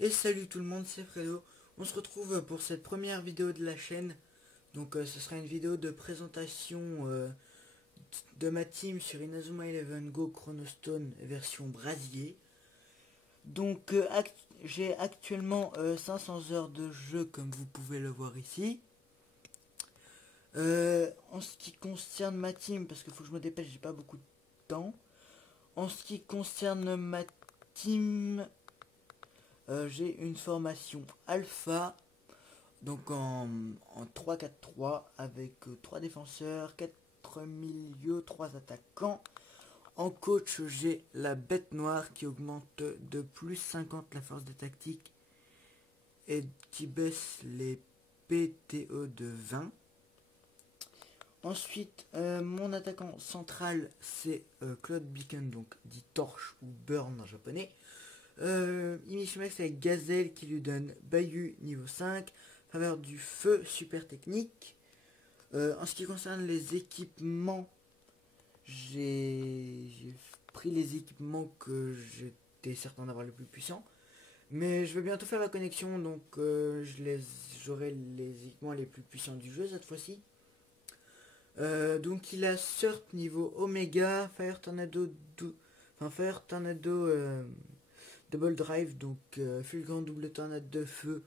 Et salut tout le monde, c'est Fredo. On se retrouve pour cette première vidéo de la chaîne. Donc ce sera une vidéo de présentation de ma team sur Inazuma Eleven Go Chronostone version brasier. Donc j'ai actuellement 500 heures de jeu comme vous pouvez le voir ici. En ce qui concerne ma team, parce qu'il faut que je me dépêche, j'ai pas beaucoup de temps. En ce qui concerne ma team, j'ai une formation alpha, donc en 3-4-3 avec 3 défenseurs, 4 milieux, 3 attaquants. En coach, j'ai la bête noire qui augmente de plus 50 la force des tactiques et qui baisse les PTE de 20. Ensuite, mon attaquant central, c'est Claude Beacon, donc dit torche ou burn en japonais. Imishimax avec Gazelle qui lui donne Bayou niveau 5, faveur du feu super technique. En ce qui concerne les équipements, j'ai pris les équipements que j'étais certain d'avoir les plus puissants. Mais je vais bientôt faire la connexion, donc j'aurai les équipements les plus puissants du jeu cette fois-ci. Donc il a Surf niveau Omega, Fire Tornado, Fire Tornado Double Drive, donc fulgurant double tornade de feu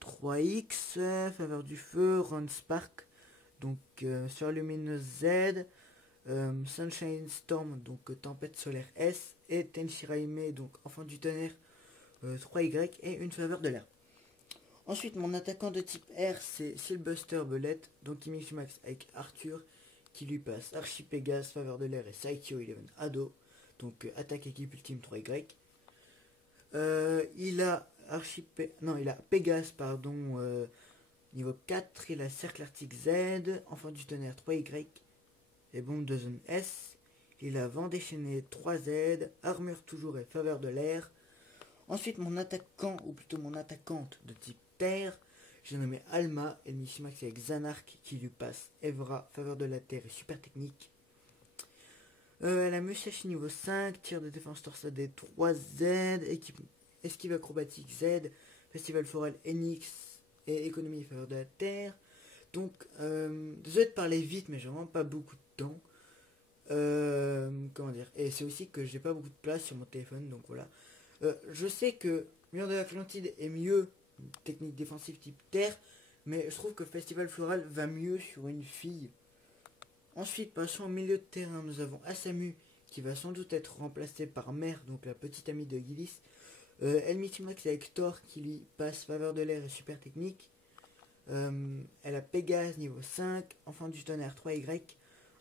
3x, faveur du feu, Run Spark, donc sur lumineuse Z, Sunshine Storm, donc tempête solaire S, et Tenshiraime, donc enfant du tonnerre 3Y, et une faveur de l'air. Ensuite, mon attaquant de type R, c'est Sylbuster Belette, donc il mixe max avec Arthur, qui lui passe Archipégase, faveur de l'air, et Saikyo 11 Ado, donc attaque équipe ultime 3Y. Il a Pégase, niveau 4, il a Cercle Arctique Z, Enfant du Tonnerre 3Y, et bombe de zone S. Il a Vent déchaîné 3Z, Armure toujours et faveur de l'air. Ensuite, mon attaquant, ou plutôt mon attaquante de type terre, j'ai nommé Alma, et Nishimax avec Zanark qui lui passe Evra, faveur de la terre et super technique. Elle a Musashi niveau 5, tir de défense torsadé 3Z, esquive acrobatique Z, festival floral NX et économie faveur de la terre. Donc, désolé de parler vite, mais j'ai vraiment pas beaucoup de temps. Comment dire. Et c'est aussi que j'ai pas beaucoup de place sur mon téléphone, donc voilà. Je sais que Mur de l'Atlantide est mieux, technique défensive type terre, mais je trouve que Festival Floral va mieux sur une fille. Ensuite, passons au milieu de terrain, nous avons Asamu, qui va sans doute être remplacé par Mère, donc la petite amie de Gillis. Elmitimax avec Thor, qui lui passe faveur de l'air et super technique. Elle a Pégase niveau 5, Enfant du tonnerre 3Y,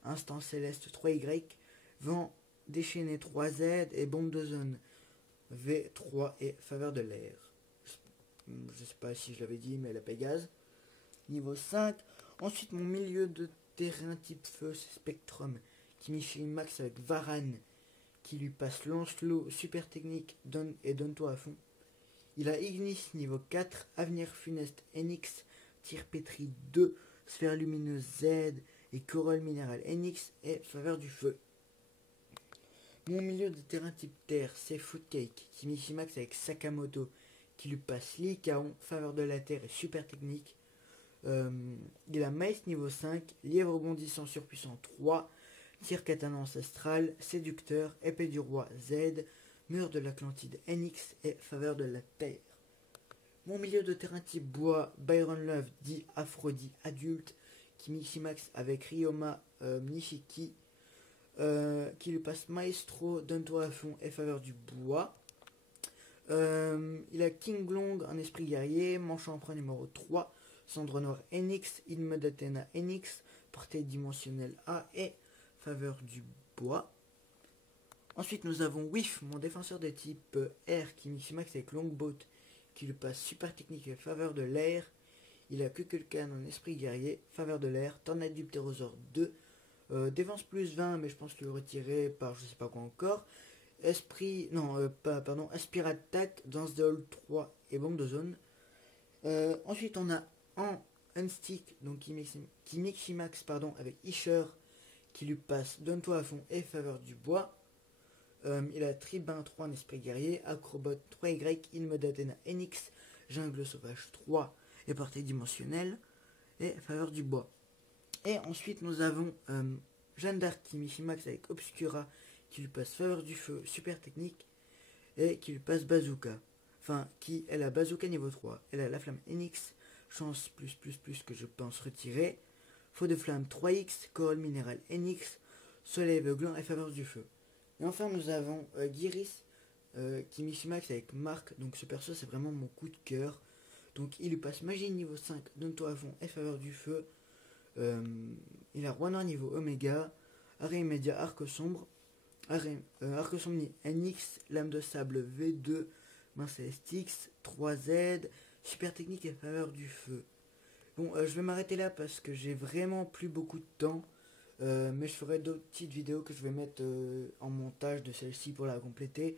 Instant céleste 3Y, Vent déchaîné 3Z et bombe de zone V3 et faveur de l'air. Je sais pas si je l'avais dit, mais elle a Pégase niveau 5. Ensuite, mon milieu de terrain type feu, c'est Spectrum, qui Michel Max avec Varane, qui lui passe Lancelot, super technique, donne-toi à fond. Il a Ignis niveau 4, Avenir funeste NX, Tir pétri 2, Sphère lumineuse Z et Corolle minérale NX et faveur du feu. Mon milieu de terrain type terre, c'est Footcake, qui Michimax avec Sakamoto, qui lui passe Lycaon, faveur de la terre et super technique. Il a Maïs niveau 5, Lièvre rebondissant surpuissant 3, Tir katana ancestral, Séducteur, Épée du roi Z, Mur de l'Atlantide NX et faveur de la terre. Mon milieu de terrain type bois, Byron Love dit Aphrodite adulte, qui Michimax avec Ryoma Nishiki, qui lui passe Maestro, donne-toi à fond et faveur du bois. Il a King Long, un esprit guerrier, manche emprunt numéro 3, Cendre noire NX, Ilme d'Athéna NX, portée dimensionnelle A et faveur du bois. Ensuite nous avons Whiff, mon défenseur de type R, qui Michimax avec Longboat, qui lui passe super technique et faveur de l'air. Il a Kukulkan, un esprit guerrier, faveur de l'air, Tornade du Ptérosaure 2, défense plus 20, mais je pense le retirer par je sais pas quoi encore. Aspire attaque, danse de hall 3 et bombe de zone. Ensuite on a Unstick, donc Miximax avec Isher, qui lui passe donne-toi à fond et faveur du bois. Il a Tribun 3 en esprit guerrier, Acrobot 3Y, Il mode Athéna NX, Jungle sauvage 3 et portée dimensionnelle et faveur du bois. Et ensuite nous avons Jeanne d'Arc qui Michimax avec Obscura qui lui passe faveur du feu, super technique et qui lui passe bazooka. Enfin, qui elle a bazooka niveau 3, elle a la flamme NX, chance plus que je pense retirer, feu de flamme 3X, corolle minérale NX, soleil aveuglant et faveur du feu. Et enfin nous avons Giris qui Michimax avec Marc, donc ce perso c'est vraiment mon coup de cœur. Donc il lui passe magie niveau 5, donne-toi à fond et faveur du feu. Il a Roi Noir niveau Oméga, arrêt immédiat arc sombre, arc sombre NX, lame de sable V2, main céleste X, 3Z, super technique et faveur du feu. Bon, je vais m'arrêter là parce que j'ai vraiment plus beaucoup de temps. Mais je ferai d'autres petites vidéos que je vais mettre en montage de celle-ci pour la compléter.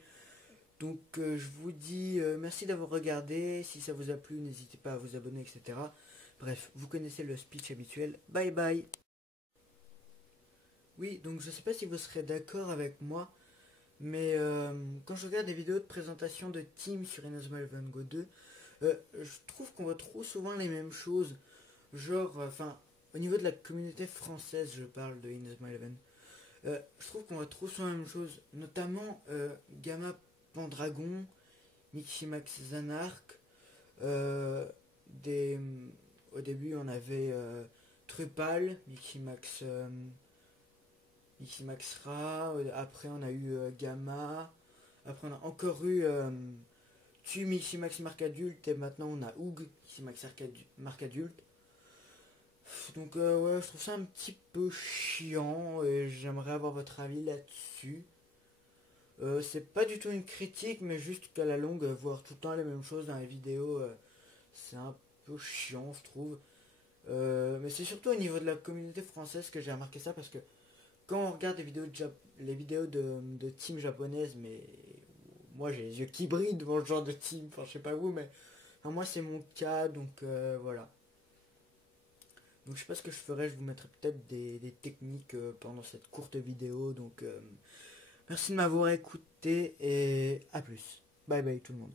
Donc je vous dis merci d'avoir regardé. Si ça vous a plu, n'hésitez pas à vous abonner, etc. Bref, vous connaissez le speech habituel. Bye bye. Oui, donc je sais pas si vous serez d'accord avec moi, mais quand je regarde des vidéos de présentation de team sur Inazuma Eleven Go 2, je trouve qu'on voit trop souvent les mêmes choses. Genre, au niveau de la communauté française, je parle de Inazuma Eleven. Je trouve qu'on voit trop souvent la même chose, notamment Gamma Pendragon, Miximax Zanark. Des, Au début, on avait Trupal, Miximax Ra. Après, on a eu Gamma. Après, on a encore eu Tu Miximax Marque Adulte. Et maintenant, on a Oug, Miximax Marque Adulte. Donc ouais, je trouve ça un petit peu chiant et j'aimerais avoir votre avis là-dessus. C'est pas du tout une critique, mais juste qu'à la longue, voir tout le temps les mêmes choses dans les vidéos, c'est un peu chiant, je trouve. Mais c'est surtout au niveau de la communauté française que j'ai remarqué ça, parce que quand on regarde les vidéos de team japonaises, mais moi j'ai les yeux qui brillent devant le genre de team, enfin je sais pas vous, mais enfin, moi c'est mon cas, donc voilà. Donc je sais pas ce que je ferai, je vous mettrai peut-être des techniques pendant cette courte vidéo. Donc merci de m'avoir écouté et à plus. Bye bye tout le monde.